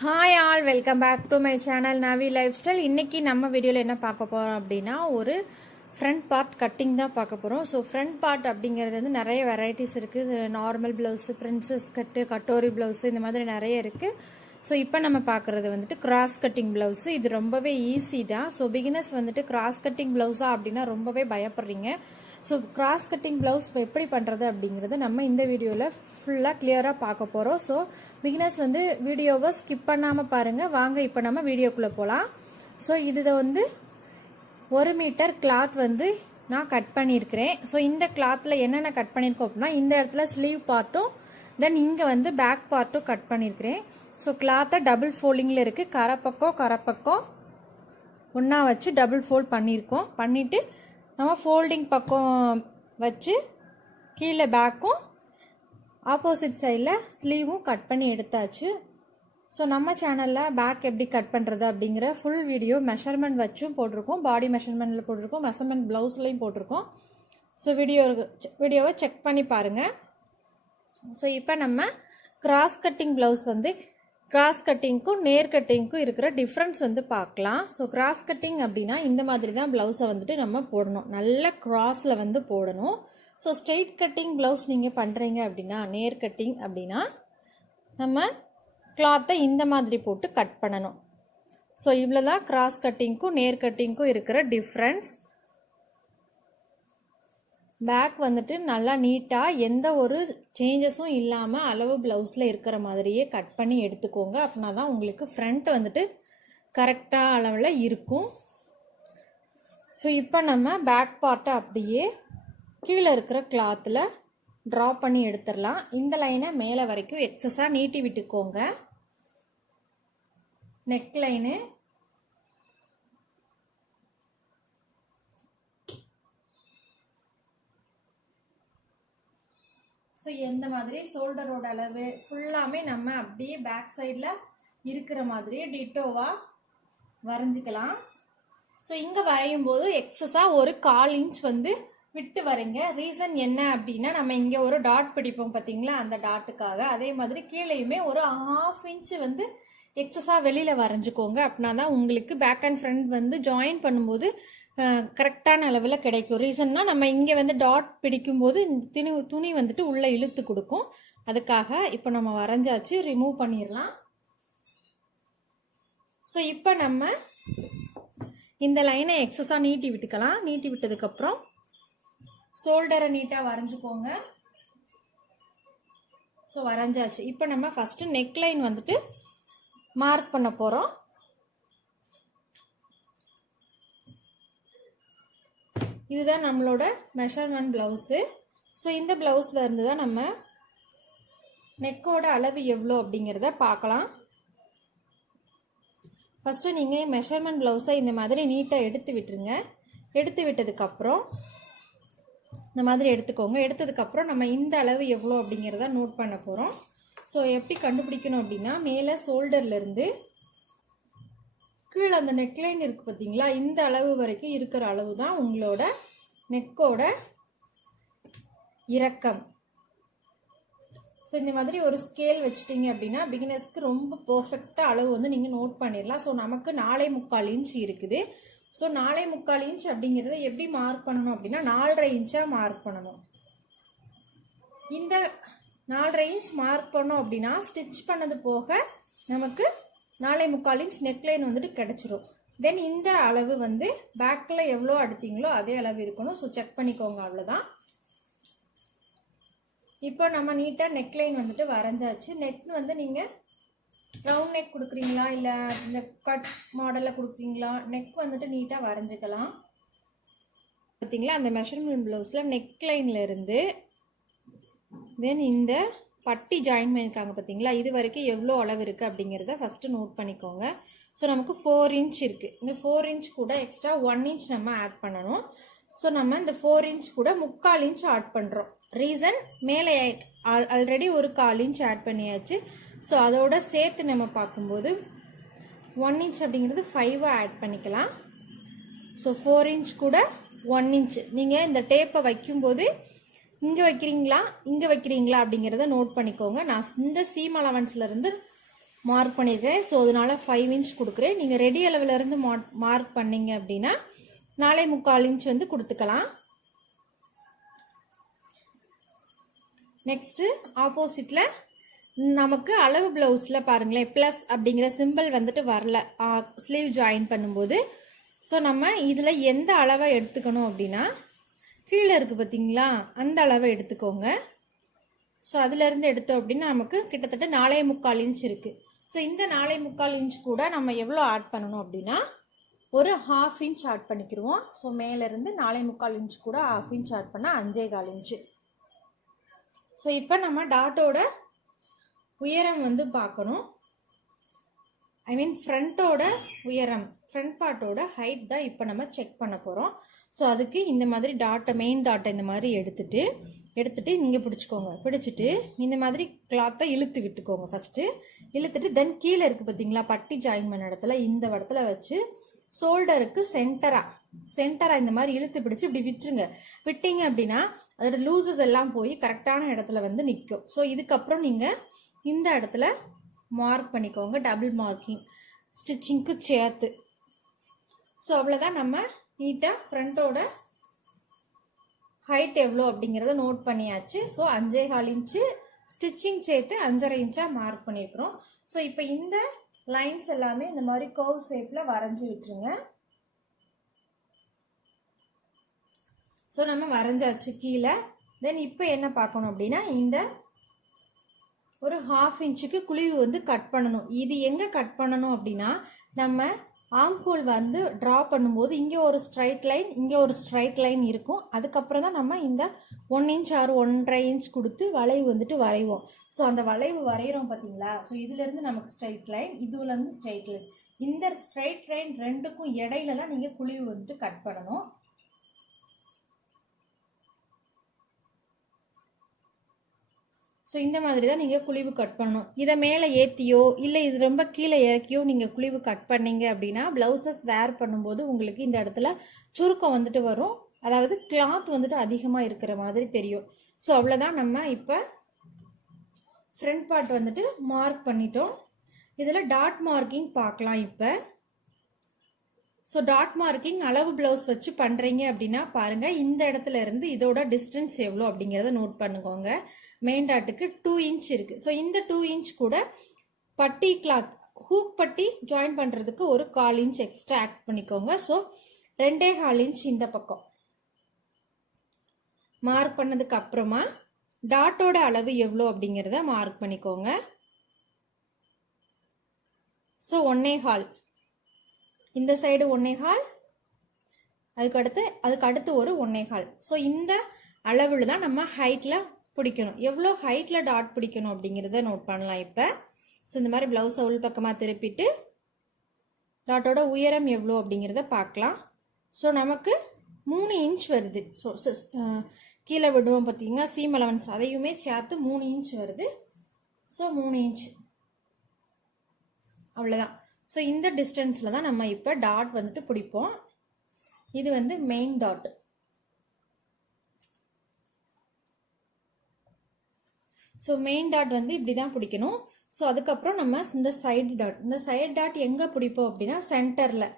Hi all, welcome back to my channel Navi lifestyle. இன்றைக்கி நம்ம வீடியோவில் என்ன பார்க்க போகிறோம் அப்படின்னா, ஒரு ஃப்ரண்ட் பார்ட் கட்டிங் தான் பார்க்க போகிறோம். ஸோ ஃப்ரண்ட் பார்ட் அப்படிங்கிறது வந்து நிறைய வெரைட்டிஸ் இருக்குது. நார்மல் ப்ளவுஸு, பிரின்சஸ் கட்டு, கட்டோரி ப்ளவுஸு, இந்த மாதிரி நிறைய இருக்குது. ஸோ இப்போ நம்ம பார்க்குறது வந்துட்டு கிராஸ் கட்டிங் ப்ளவுஸு. இது ரொம்பவே ஈஸி தான். ஸோ பிகினர்ஸ் வந்துட்டு கிராஸ் கட்டிங் ப்ளவுஸா அப்படின்னா ரொம்பவே பயப்படுறீங்க. ஸோ கிராஸ் கட்டிங் ப்ளவுஸ் இப்போ எப்படி பண்ணுறது அப்படிங்கிறத நம்ம இந்த வீடியோவில் ஃபுல்லாக கிளியராக பார்க்க போகிறோம். ஸோ பிகினர்ஸ் வந்து வீடியோவை ஸ்கிப் பண்ணாமல் பாருங்கள். வாங்க இப்போ நம்ம வீடியோக்குள்ளே போகலாம். ஸோ இது வந்து 1 மீட்டர் கிளாத் வந்து நான் கட் பண்ணியிருக்கிறேன். ஸோ இந்த கிளாத்தில் என்னென்ன கட் பண்ணியிருக்கோம் அப்படின்னா, இந்த இடத்துல ஸ்லீவ் பார்ட்டும் தென் இங்கே வந்து பேக் பார்ட்டும் கட் பண்ணியிருக்கிறேன். ஸோ கிளாத்தை டபுள் ஃபோல்டிங்கில் இருக்குது. கரைப்பக்கம் ஒன்றா வச்சு டபுள் ஃபோல்ட் பண்ணியிருக்கோம். பண்ணிவிட்டு நம்ம ஃபோல்டிங் பக்கம் வச்சு கீழே பேக்கும் ஆப்போசிட் சைடில் ஸ்லீவும் கட் பண்ணி எடுத்தாச்சு. ஸோ நம்ம சேனலில் பேக் எப்படி கட் பண்ணுறது அப்படிங்கிற ஃபுல் வீடியோ மெஷர்மெண்ட் வச்சும் போட்டிருக்கோம், பாடி மெஷர்மெண்ட்டில் போட்டிருக்கோம், மெஷர்மெண்ட் ப்ளவுஸ்லையும் போட்டிருக்கோம். ஸோ வீடியோவை செக் பண்ணி பாருங்கள். ஸோ இப்போ நம்ம கிராஸ் கட்டிங் ப்ளவுஸ் வந்து கிராஸ் கட்டிங்க்கும் நேர் கட்டிங்க்கும் இருக்கிற டிஃப்ரென்ஸ் வந்து பார்க்கலாம். ஸோ கிராஸ் கட்டிங் அப்படின்னா இந்த மாதிரி தான் ப்ளவுஸை வந்துட்டு நம்ம போடணும், நல்ல கிராஸில் வந்து போடணும். ஸோ ஸ்ட்ரெயிட் கட்டிங் ப்ளவுஸ் நீங்கள் பண்ணுறீங்க அப்படின்னா, நேர் கட்டிங் அப்படின்னா நம்ம கிளாத்தை இந்த மாதிரி போட்டு கட் பண்ணணும். ஸோ இவ்வளோ தான் கிராஸ் கட்டிங்க்கும் நேர் கட்டிங்க்கும் இருக்கிற டிஃப்ரென்ஸ். பேக் வந்துட்டு நல்லா நீட்டாக எந்த ஒரு சேஞ்சஸும் இல்லாமல் அளவு ப்ளவுஸில் இருக்கிற மாதிரியே கட் பண்ணி எடுத்துக்கோங்க. அப்படின்னா தான் உங்களுக்கு ஃப்ரண்ட் வந்துட்டு கரெக்டாக அளவில் இருக்கும். ஸோ இப்போ நம்ம பேக் பார்ட்டை அப்படியே கீழே இருக்கிற கிளாத்தில் ட்ரா பண்ணி எடுத்துடலாம். இந்த லைனை மேலே வரைக்கும் எக்ஸஸாக நீட்டி விட்டுக்கோங்க. நெக் லைனு, ஸோ எந்த மாதிரி ஷோல்டரோட அளவு ஃபுல்லாமே நம்ம அப்படியே பேக் சைடில் இருக்கிற மாதிரியே டிட்டோவாக வரைஞ்சிக்கலாம். ஸோ இங்கே வரையும் போது எக்ஸஸாக ஒரு 1/4 இன்ச் வந்து விட்டு வரைங்க. ரீசன் என்ன அப்படின்னா, நம்ம இங்கே ஒரு டாட் பிடிப்போம் பார்த்தீங்களா, அந்த டாட்டுக்காக. அதே மாதிரி கீழேயுமே ஒரு 1/2 இன்ச் வந்து எக்ஸஸாக வெளியில் வரைஞ்சிக்கோங்க. அப்படின்னா தான் உங்களுக்கு பேக் அண்ட் ஃப்ரண்ட் வந்து ஜாயின் பண்ணும்போது கரெக்டான அளவில் கிடைக்கும். ரீசன்னா நம்ம இங்கே வந்து டாட் பிடிக்கும்போது இந்த துணி வந்துட்டு உள்ளே இழுத்து கொடுக்கும். அதுக்காக இப்போ நம்ம வரைஞ்சாச்சு, ரிமூவ் பண்ணிடலாம். ஸோ இப்போ நம்ம இந்த லைனை எக்ஸஸாக நீட்டி விட்டுக்கலாம். நீட்டி விட்டதுக்கப்புறம் ஷோல்டரை நீட்டாக வரைஞ்சிக்கோங்க. ஸோ வரைஞ்சாச்சு. இப்போ நம்ம ஃபஸ்ட்டு நெக் லைன் வந்துட்டு மார்க் பண்ண போகிறோம். இதுதான் நம்மளோட மெஷர்மெண்ட் ப்ளவுஸு. ஸோ இந்த ப்ளவுஸில் இருந்து தான் நம்ம நெக்கோட அளவு எவ்வளோ அப்படிங்கிறத பார்க்கலாம். ஃபஸ்ட்டு நீங்கள் மெஷர்மெண்ட் ப்ளவுஸை இந்த மாதிரி நீட்டாக எடுத்து விட்டுருங்க. எடுத்து விட்டதுக்கப்புறம் இந்த மாதிரி எடுத்துக்கோங்க. எடுத்ததுக்கப்புறம் நம்ம இந்த அளவு எவ்வளோ அப்படிங்கிறத நோட் பண்ண போகிறோம். ஸோ எப்படி கண்டுபிடிக்கணும் அப்படின்னா, மேலே ஷோல்டர்லேருந்து கீழே அந்த நெக்லைன் இருக்குது பார்த்தீங்களா, இந்த அளவு வரைக்கும் இருக்கிற அளவு தான் உங்களோட நெக்கோட இறக்கம். ஸோ இந்த மாதிரி ஒரு ஸ்கேல் வச்சுட்டிங்க அப்படின்னா பிகினர்ஸ்க்கு ரொம்ப பர்ஃபெக்டாக அளவு வந்து நீங்கள் நோட் பண்ணிடலாம். ஸோ நமக்கு 4.25 இன்ச் இருக்குது. ஸோ 4.25 இன்ச் அப்படிங்கிறத எப்படி மார்க் பண்ணணும் அப்படின்னா, 4.5 இன்ச்சாக மார்க் பண்ணணும். இந்த 4.5 இன்ச் மார்க் பண்ணோம் அப்படின்னா ஸ்டிச் பண்ணது போக நமக்கு 4.25 இன்ச் நெக்லைன் வந்துட்டு கிடச்சிரும். தென் இந்த அளவு வந்து பேக்கில் எவ்வளோ அடுத்தீங்களோ அதே அளவு இருக்கணும். ஸோ செக் பண்ணிக்கோங்க, அவ்வளோதான். இப்போ நம்ம நீட்டாக நெக்லைன் வந்துட்டு வரைஞ்சாச்சு. நெக் வந்து நீங்கள் ரவுண்ட் நெக் கொடுக்குறீங்களா இல்லை இந்த கட் மாடலில் கொடுக்குறீங்களா, நெக் வந்துட்டு நீட்டாக வரைஞ்சிக்கலாம். பார்த்தீங்களா, அந்த மெஷர்மெண்ட் ப்ளவுஸில் நெக்லைனில் இருந்து தென் இந்த பட்டி ஜாயின் பண்ணியிருக்காங்க பார்த்தீங்களா, இது வரைக்கும் எவ்வளோ அளவு இருக்குது அப்படிங்கிறத ஃபஸ்ட்டு நோட் பண்ணிக்கோங்க. ஸோ நமக்கு 4 இன்ச் இருக்குது. இந்த 4 இன்ச் கூட எக்ஸ்ட்ரா 1 இன்ச் நம்ம ஆட் பண்ணணும். ஸோ நம்ம இந்த 4 இன்ச் கூட 3/4 இன்ச் ஆட் பண்ணுறோம். ரீசன், மேலே ஆல்ரெடி ஒரு 1/4 இன்ச் ஆட் பண்ணியாச்சு. ஸோ அதோட சேர்த்து நம்ம பார்க்கும்போது 1 இன்ச் அப்படிங்கிறது 5 ஆட் பண்ணிக்கலாம். ஸோ 4 இன்ச் கூட 1 இன்ச். நீங்கள் இந்த டேப்பை வைக்கும்போது இங்கே வைக்கிறீங்களா இங்கே வைக்கிறீங்களா அப்படிங்கிறத நோட் பண்ணிக்கோங்க. நான் இந்த சீம் அலவன்ஸ்லேருந்து மார்க் பண்ணியிருக்கேன். ஸோ அதனால 5 இன்ச் கொடுக்குறேன். நீங்கள் ரெடி அளவுலேருந்து மார்க் பண்ணீங்க அப்படின்னா 4.25 இன்ச் வந்து கொடுத்துக்கலாம். நெக்ஸ்ட்டு ஆப்போசிட்டில் நமக்கு அளவு ப்ளவுஸில் பாருங்களேன் ப்ளஸ் அப்படிங்கிற சிம்பிள் வந்துட்டு வரல ஸ்லீவ் ஜாயின் பண்ணும்போது. ஸோ நம்ம இதில் எந்த அளவை எடுத்துக்கணும் அப்படின்னா கீழே இருக்குது பார்த்தீங்களா, அந்த அளவை எடுத்துக்கோங்க. ஸோ அதிலேருந்து எடுத்தோம் அப்படின்னா நமக்கு கிட்டத்தட்ட 4.25 இன்ச் இருக்குது. ஸோ இந்த 4.25 இன்ச் கூட நம்ம எவ்வளோ ஆட் பண்ணணும் அப்படின்னா ஒரு 1/2 இன்ச் ஆட் பண்ணிக்கிடுவோம். ஸோ மேலேருந்து 4.25 இன்ச் கூட 1/2 இன்ச் ஆட் பண்ணால் 5.25 இன்ச்சு. ஸோ இப்போ நம்ம டாட்டோட உயரம் வந்து பார்க்கணும். ஐ மீன் ஃப்ரண்ட்டோட உயரம், ஃப்ரண்ட் பார்ட்டோட ஹைட் தான் இப்போ நம்ம செக் பண்ண போகிறோம். ஸோ அதுக்கு இந்த மாதிரி டாட்டை, மெயின் டாட்டை இந்த மாதிரி எடுத்துட்டு இங்கே பிடிச்சிக்கோங்க. பிடிச்சிட்டு இந்த மாதிரி கிளாத்தை இழுத்து விட்டுக்கோங்க. ஃபஸ்ட்டு இழுத்துட்டு தென் கீழே இருக்குது பார்த்தீங்களா பட்டி ஜாயின் பண்ண இடத்துல, இந்த இடத்துல வச்சு ஷோல்டருக்கு சென்டராக இந்த மாதிரி இழுத்து பிடிச்சி இப்படி விட்டுருங்க. விட்டீங்க அப்படின்னா அதோட லூசஸ் எல்லாம் போய் கரெக்டான இடத்துல வந்து நிற்கும். ஸோ இதுக்கப்புறம் நீங்கள் இந்த இடத்துல மார்க் பண்ணிக்கோங்க, டபுள் மார்க்கிங் ஸ்டிச்சிங்க்கு சேர்த்து. ஸோ அவ்வளோதான், நம்ம நீட்டாக ஃப்ரண்ட்டோட ஹைட் எவ்வளோ அப்படிங்கிறத நோட் பண்ணியாச்சு. ஸோ 5.25 இன்ச்சு ஸ்டிச்சிங் சேர்த்து 5.5 இன்ச்சாக மார்க் பண்ணியிருக்கிறோம். ஸோ இப்போ இந்த லைன்ஸ் எல்லாமே இந்த மாதிரி கர்வ் ஷேப்பில் வரைஞ்சி விட்டுருங்க. ஸோ நம்ம வரைஞ்சாச்சு கீழே. தென் இப்போ என்ன பார்க்கணும் அப்படின்னா இந்த ஒரு 1/2 இன்ச்சுக்கு குழிவு வந்து கட் பண்ணணும். இது எங்கே கட் பண்ணணும் அப்படின்னா நம்ம ஆர்ம் ஹோல் வந்து ட்ரா பண்ணும்போது இங்கே ஒரு ஸ்ட்ரைட் லைன், இங்கே ஒரு ஸ்ட்ரைட் லைன் இருக்கும். அதுக்கப்புறம் தான் நம்ம இந்த 1 இன்ச் ஆர் 1.5 இன்ச் கொடுத்து வளைவு வந்துட்டு வரைவோம். ஸோ அந்த வளைவு வரைகிறோம் பார்த்தீங்களா. ஸோ இதுலேருந்து நமக்கு ஸ்ட்ரைட் லைன், இதுலேருந்து ஸ்ட்ரைட் லைன், இந்த ஸ்ட்ரைட் லைன் ரெண்டுக்கும் இடையில தான் நீங்கள் குழிவு வந்துட்டு கட் பண்ணணும். ஸோ இந்த மாதிரி தான் நீங்கள் குழிவு கட் பண்ணணும். இதை மேலே ஏற்றியோ இல்லை இது ரொம்ப கீழே இறக்கியோ நீங்கள் குழிவு கட் பண்ணீங்க அப்படின்னா ப்ளவுசஸ் வேர் பண்ணும்போது உங்களுக்கு இந்த இடத்துல சுருக்கம் வந்துட்டு வரும். அதாவது கிளாத் வந்துட்டு அதிகமாக இருக்கிற மாதிரி தெரியும். ஸோ அவ்வளோதான், நம்ம இப்போ ஃப்ரண்ட் பார்ட் வந்துட்டு மார்க் பண்ணிட்டோம். இதில் டாட் மார்க்கிங் பார்க்கலாம் இப்போ. ஸோ டாட் மார்க்கிங் அளவு ப்ளவுஸ் வச்சு பண்ணுறீங்க அப்படின்னா பாருங்கள், இந்த இடத்துல இருந்து இதோட டிஸ்டன்ஸ் எவ்வளோ அப்படிங்கிறத நோட் பண்ணுக்கோங்க. மெயின் டாட்டுக்கு 2 இன்ச் இருக்குது. ஸோ இந்த 2 இன்ச் கூட பட்டி கிளாத் ஹூக் பட்டி ஜாயின் பண்ணுறதுக்கு ஒரு 1/4 இன்ச் எக்ஸ்ட்ரா ஆட் பண்ணிக்கோங்க. ஸோ 2.25 இன்ச் இந்த பக்கம் மார்க் பண்ணதுக்கு அப்புறமா டாட்டோட அளவு எவ்வளோ அப்படிங்கிறத மார்க் பண்ணிக்கோங்க. ஸோ 1.25, இந்த சைடு 1.25, அதுக்கு அடுத்து ஒரு 1.25. ஸோ இந்த அளவில் தான் நம்ம ஹைட்டில் பிடிக்கணும். எவ்வளோ ஹைட்டில் டாட் பிடிக்கணும் அப்படிங்கிறத நோட் பண்ணலாம் இப்போ. ஸோ இந்த மாதிரி ப்ளவுஸை உள் பக்கமாக திருப்பிட்டு டாட்டோட உயரம் எவ்வளோ அப்படிங்கிறத பார்க்கலாம். ஸோ நமக்கு 3 இன்ச் வருது. ஸோ கீழே விடுவோம் பார்த்தீங்கன்னா சீம் அலவன்ஸ், அதையுமே சேர்த்து 3 இன்ச் வருது. ஸோ 3 இன்ச் அவ்வளோதான். ஸோ இந்த டிஸ்டன்ஸில் தான் நம்ம இப்போ டாட் வந்துட்டு பிடிப்போம். இது வந்து main dot. So main dot வந்து இப்படி தான் பிடிக்கணும். ஸோ அதுக்கப்புறம் நம்ம இந்த சைடு டாட் எங்கே பிடிப்போம் அப்படின்னா சென்டரில்.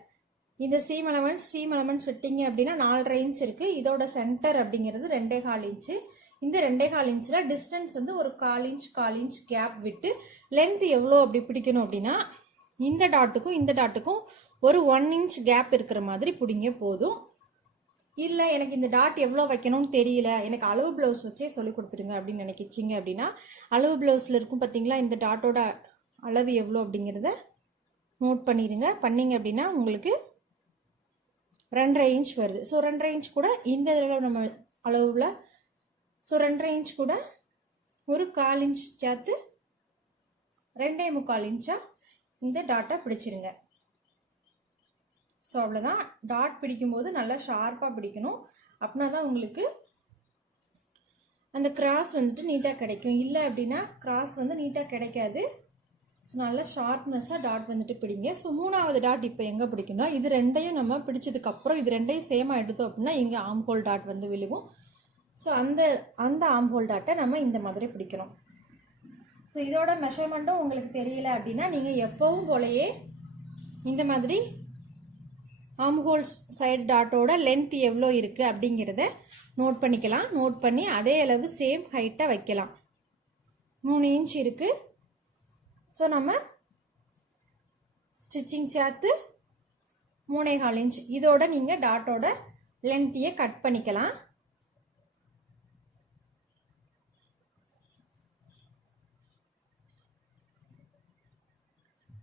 இந்த சீம் அலவன்ஸ் விட்டீங்க அப்படின்னா 4.5 இன்ச் இருக்குது. இதோட சென்டர் அப்படிங்கிறது 2.25 இன்ச்சு. இந்த 2.25 இன்ச்சில் டிஸ்டன்ஸ் வந்து ஒரு 1/4 இன்ச் கேப் விட்டு லென்த் எவ்வளோ அப்படி பிடிக்கணும் அப்படின்னா இந்த டாட்டுக்கும் ஒரு 1 இன்ச் கேப் இருக்கிற மாதிரி பிடிங்க போதும். இல்லை எனக்கு இந்த டாட் எவ்வளோ வைக்கணும்னு தெரியல, எனக்கு அளவு ப்ளவுஸ் வச்சே சொல்லி கொடுத்துருங்க அப்படின்னு நினைக்கிச்சிங்க அப்படின்னா அளவு ப்ளவுஸில் இருக்கும் பார்த்தீங்களா, இந்த டாட்டோட அளவு எவ்வளோ அப்படிங்கிறத நோட் பண்ணிங்க அப்படின்னா உங்களுக்கு 2.5 இன்ச் வருது. ஸோ 2.5 இன்ச் கூட இந்த இதில் நம்ம அளவில், ஸோ 2.5 இன்ச் கூட ஒரு 1/4 இன்ச் சேர்த்து 2.25 இன்ச்சாக இந்த டாட்டை பிடிச்சிருங்க. ஸோ அவ்வளோதான். டாட் பிடிக்கும்போது நல்லா ஷார்ப்பாக பிடிக்கணும். அப்படின்னா தான் உங்களுக்கு அந்த கிராஸ் வந்துட்டு நீட்டாக கிடைக்கும். இல்லை அப்படின்னா கிராஸ் வந்து நீட்டாக கிடைக்காது. ஸோ நல்லா ஷார்ப்னஸாக டாட் வந்துட்டு பிடிங்க. ஸோ 3வது டாட் இப்போ எங்கே பிடிக்கணும், இது ரெண்டையும் நம்ம பிடிச்சதுக்கப்புறம் இது ரெண்டையும் சேமாக எடுத்தோம் அப்படின்னா இங்கே ஆம் ஹோல் டாட் வந்து விழுகும். ஸோ அந்த ஆம் ஹோல் டாட்டை நம்ம இந்த மாதிரி பிடிக்கணும். ஸோ இதோட மெஷர்மெண்ட்டும் உங்களுக்கு தெரியல அப்படின்னா நீங்கள் எப்பவும் போலயே இந்த மாதிரி ஆம்ஹோல்ஸ் சைடு டாட்டோட லென்த் எவ்வளோ இருக்குது அப்படிங்கிறத நோட் பண்ணிக்கலாம். நோட் பண்ணி அதே அளவு சேம் ஹைட்டை வைக்கலாம். 3 இன்ச் இருக்குது. ஸோ நம்ம ஸ்டிச்சிங் சேர்த்து 3.25 இன்ச் இதோட நீங்கள் டாட்டோட லென்த்தையே கட் பண்ணிக்கலாம்.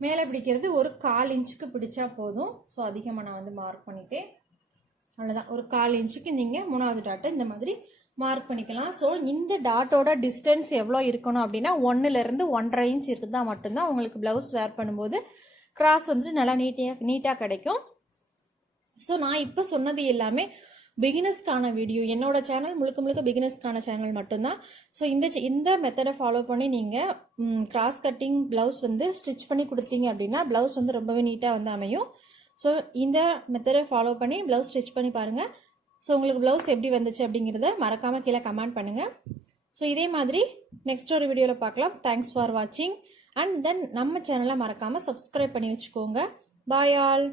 மேலே பிடிக்கிறது ஒரு 1/4 இன்ச்சுக்கு பிடிச்சா போதும். ஸோ அதிகமாக நான் வந்து மார்க் பண்ணிட்டேன். அவ்வளோதான். ஒரு 1/4 இன்ச்சுக்கு நீங்கள் 3வது டாட்டை இந்த மாதிரி மார்க் பண்ணிக்கலாம். ஸோ இந்த டாட்டோட டிஸ்டன்ஸ் எவ்வளோ இருக்கணும் அப்படின்னா 1லேருந்து 1.5 இன்ச் இருக்குதான் மட்டும்தான் உங்களுக்கு ப்ளவுஸ் வேர் பண்ணும்போது கிராஸ் வந்துட்டு நல்லா நீட்டாக கிடைக்கும். ஸோ நான் இப்போ சொன்னது எல்லாமே பிகினர்ஸ்க்கான வீடியோ. என்னோட சேனல் முழுக்க முழுக்க பிகினர்ஸ்க்கான சேனல் மட்டும்தான். ஸோ இந்த மெத்தடை ஃபாலோ பண்ணி நீங்கள் கிராஸ் கட்டிங் ப்ளவுஸ் வந்து ஸ்டிச் பண்ணி கொடுத்தீங்க அப்படின்னா ப்ளவுஸ் வந்து ரொம்பவே நீட்டாக வந்து அமையும். ஸோ இந்த மெத்தடை ஃபாலோ பண்ணி ப்ளவுஸ் ஸ்டிச் பண்ணி பாருங்கள். ஸோ உங்களுக்கு ப்ளவுஸ் எப்படி வந்துச்சு அப்படிங்கிறத மறக்காமல் கீழே கமெண்ட் பண்ணுங்கள். ஸோ இதே மாதிரி நெக்ஸ்ட் ஒரு வீடியோவில் பார்க்கலாம். தேங்க்ஸ் ஃபார் வாட்சிங். அண்ட் தென் நம்ம சேனலை மறக்காமல் சப்ஸ்கிரைப் பண்ணி வச்சுக்கோங்க. Bye all.